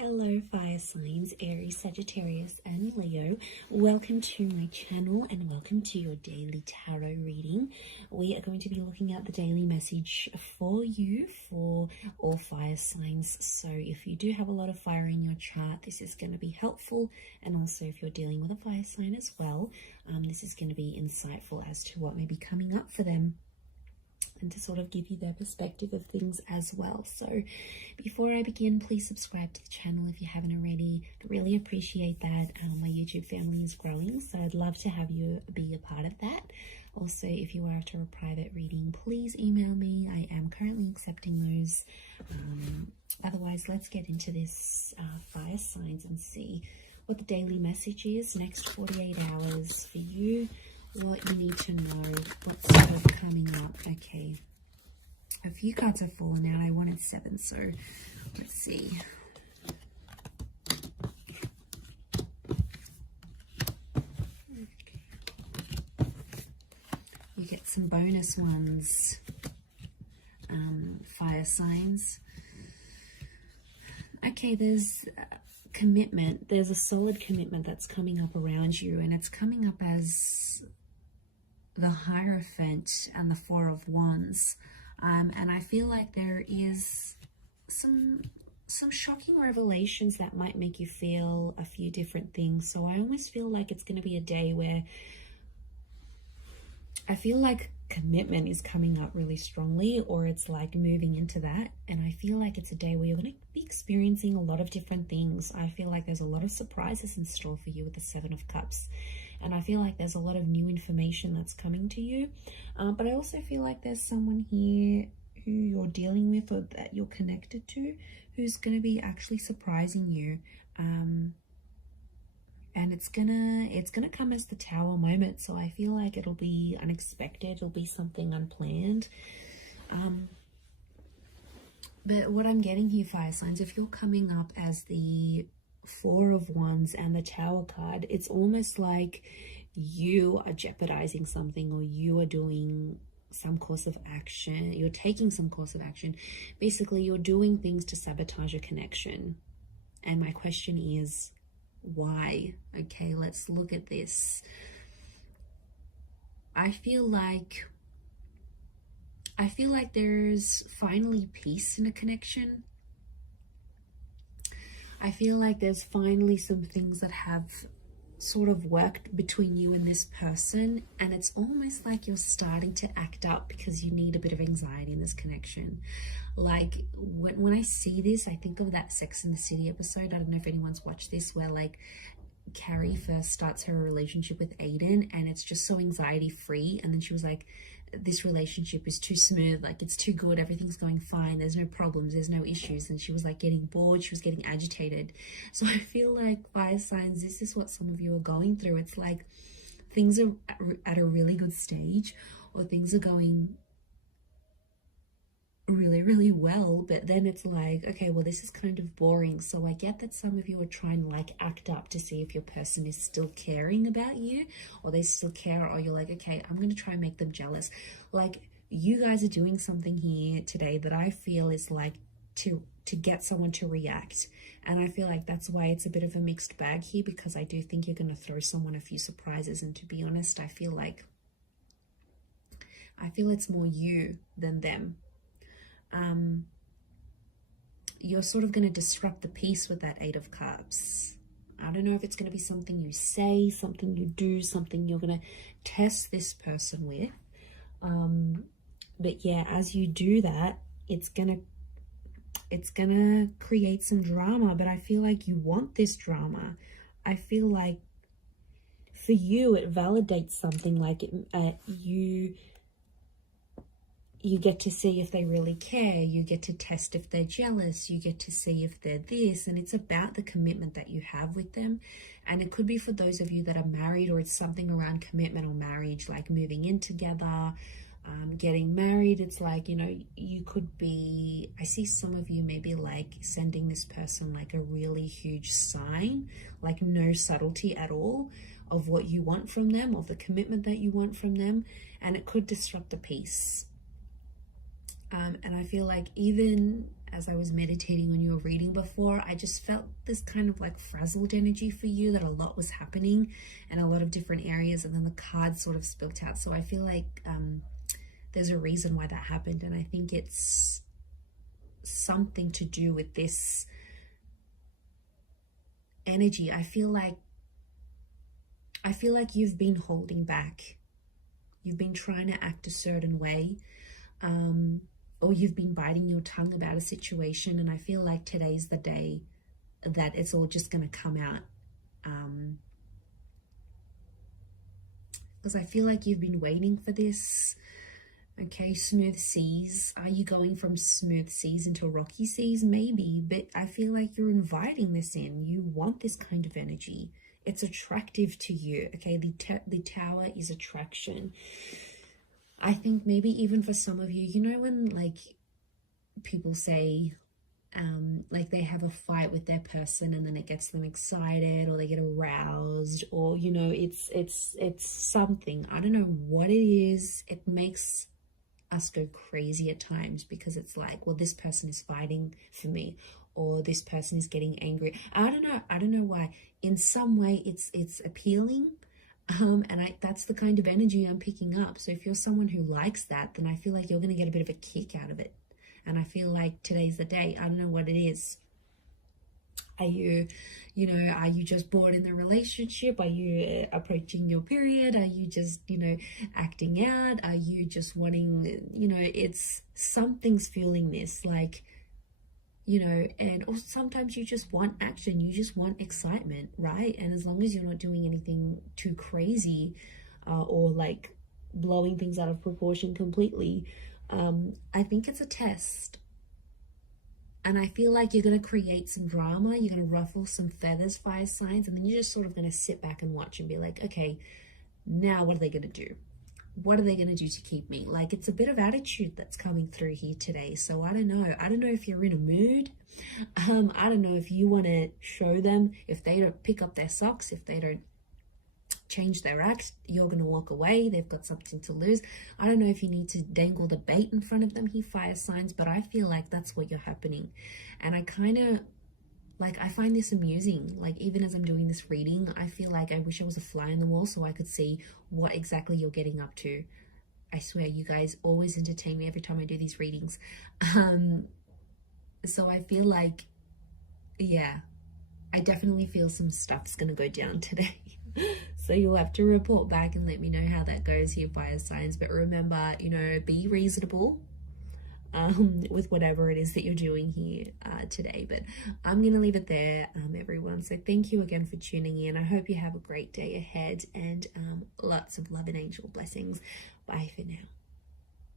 Hello fire signs, Aries, Sagittarius and Leo. Welcome to my channel and welcome to your daily tarot reading. We are going to be looking at the daily message for you for all fire signs. So if you do have a lot of fire in your chart, this is going to be helpful. And also if you're dealing with a fire sign as well, this is going to be insightful as to what may be coming up for them, and to sort of give you their perspective of things as well. So before I begin, please subscribe to the channel if you haven't already. I really appreciate that. My YouTube family is growing, so I'd love to have you be a part of that. Also, if you are after a private reading, please email me. I am currently accepting those. Otherwise, let's get into this fire signs and see what the daily message is next 48 hours for you. What you need to know, what's sort of coming up. Okay, a few cards have fallen out. I wanted 7, so let's see. Okay. You get some bonus ones, fire signs. Okay, there's commitment. There's a solid commitment that's coming up around you, and it's coming up as the Hierophant and the Four of Wands, and I feel like there is some shocking revelations that might make you feel a few different things. So I almost feel like it's going to be a day where I feel like commitment is coming up really strongly, or it's like moving into that, and I feel like it's a day where you're going to be experiencing a lot of different things. I feel like there's a lot of surprises in store for you with the 7 of Cups. And I feel like there's a lot of new information that's coming to you. But I also feel like there's someone here who you're dealing with or that you're connected to who's going to be actually surprising you. And it's gonna come as the Tower moment. So I feel like it'll be unexpected. It'll be something unplanned. But what I'm getting here, fire signs, if you're coming up as the Four of Wands and the Tower card, it's almost like you are jeopardizing something, or you are doing some course of action. You're taking some course of action. Basically, you're doing things to sabotage a connection. And my question is, why? Okay, let's look at this. I feel like there's finally peace in a connection. I feel like there's finally some things that have sort of worked between you and this person, and it's almost like you're starting to act up because you need a bit of anxiety in this connection. Like when I see this, I think of that Sex and the City episode. I don't know if anyone's watched this, where like Carrie first starts her relationship with Aiden, and it's just so anxiety free, and then she was like, this relationship is too smooth, like it's too good, everything's going fine, there's no problems, there's no issues, and she was like getting bored, she was getting agitated. So I feel like, fire signs, this is what some of you are going through. It's like things are at a really good stage, or things are going really well, but then it's like, okay, well, this is kind of boring. So I get that some of you are trying to like act up to see if your person is still caring about you, or they still care, or you're like, okay, I'm going to try and make them jealous. Like, you guys are doing something here today that I feel is like to get someone to react. And I feel like that's why it's a bit of a mixed bag here, because I do think you're going to throw someone a few surprises. And to be honest, I feel it's more you than them. You're sort of going to disrupt the peace with that 8 of Cups. I don't know if it's going to be something you say, something you do, something you're going to test this person with. But yeah, as you do that, it's gonna create some drama, but I feel like you want this drama. I feel like for you, it validates something, like you get to see if they really care, you get to test if they're jealous, you get to see if they're this, and it's about the commitment that you have with them. And it could be for those of you that are married, or it's something around commitment or marriage, like moving in together, getting married. It's like, you know, you could be, I see some of you maybe like sending this person like a really huge sign, like no subtlety at all of what you want from them, of the commitment that you want from them, and it could disrupt the peace. And I feel like even as I was meditating on your reading before, I just felt this kind of like frazzled energy for you, that a lot was happening in a lot of different areas, and then the cards sort of spilt out. So I feel like there's a reason why that happened, and I think it's something to do with this energy. I feel like you've been holding back. You've been trying to act a certain way, or you've been biting your tongue about a situation, and I feel like today's the day that it's all just going to come out, because I feel like you've been waiting for this. Okay, smooth seas. Are you going from smooth seas into rocky seas? Maybe, but I feel like you're inviting this in. You want this kind of energy. It's attractive to you. Okay, the tower is attraction. I think maybe even for some of you, you know, when like people say like they have a fight with their person and then it gets them excited, or they get aroused, or you know, it's something, I don't know what it is, it makes us go crazy at times, because it's like, well, this person is fighting for me, or this person is getting angry. I don't know why. In some way it's appealing, and that's the kind of energy I'm picking up. So if you're someone who likes that, then I feel like you're going to get a bit of a kick out of it. And I feel like today's the day. I don't know what it is. Are you just bored in the relationship? Are you approaching your period? Are you just, acting out? Are you just wanting, it's something's fueling this, like, and also sometimes you just want action. You just want excitement, right? And as long as you're not doing anything too crazy, or like blowing things out of proportion completely, I think it's a test. And I feel like you're going to create some drama, you're going to ruffle some feathers, fire signs, and then you're just sort of going to sit back and watch and be like, okay, now what are they going to do? What are they going to do to keep me? Like, it's a bit of attitude that's coming through here today. So I don't know. I don't know if you're in a mood. I don't know if you want to show them. If they don't pick up their socks, if they don't change their act, you're going to walk away. They've got something to lose. I don't know if you need to dangle the bait in front of them, he fire signs, but I feel like that's what you're happening. And I kind of like, I find this amusing. Like, even as I'm doing this reading, I feel like I wish I was a fly on the wall so I could see what exactly you're getting up to. I swear, you guys always entertain me every time I do these readings. So I feel like, yeah, I definitely feel some stuff's gonna go down today. So you'll have to report back and let me know how that goes here, fire signs. But remember, be reasonable with whatever it is that you're doing here today. But I'm gonna leave it there, everyone. So thank you again for tuning in. I hope you have a great day ahead, and lots of love and angel blessings. Bye for now.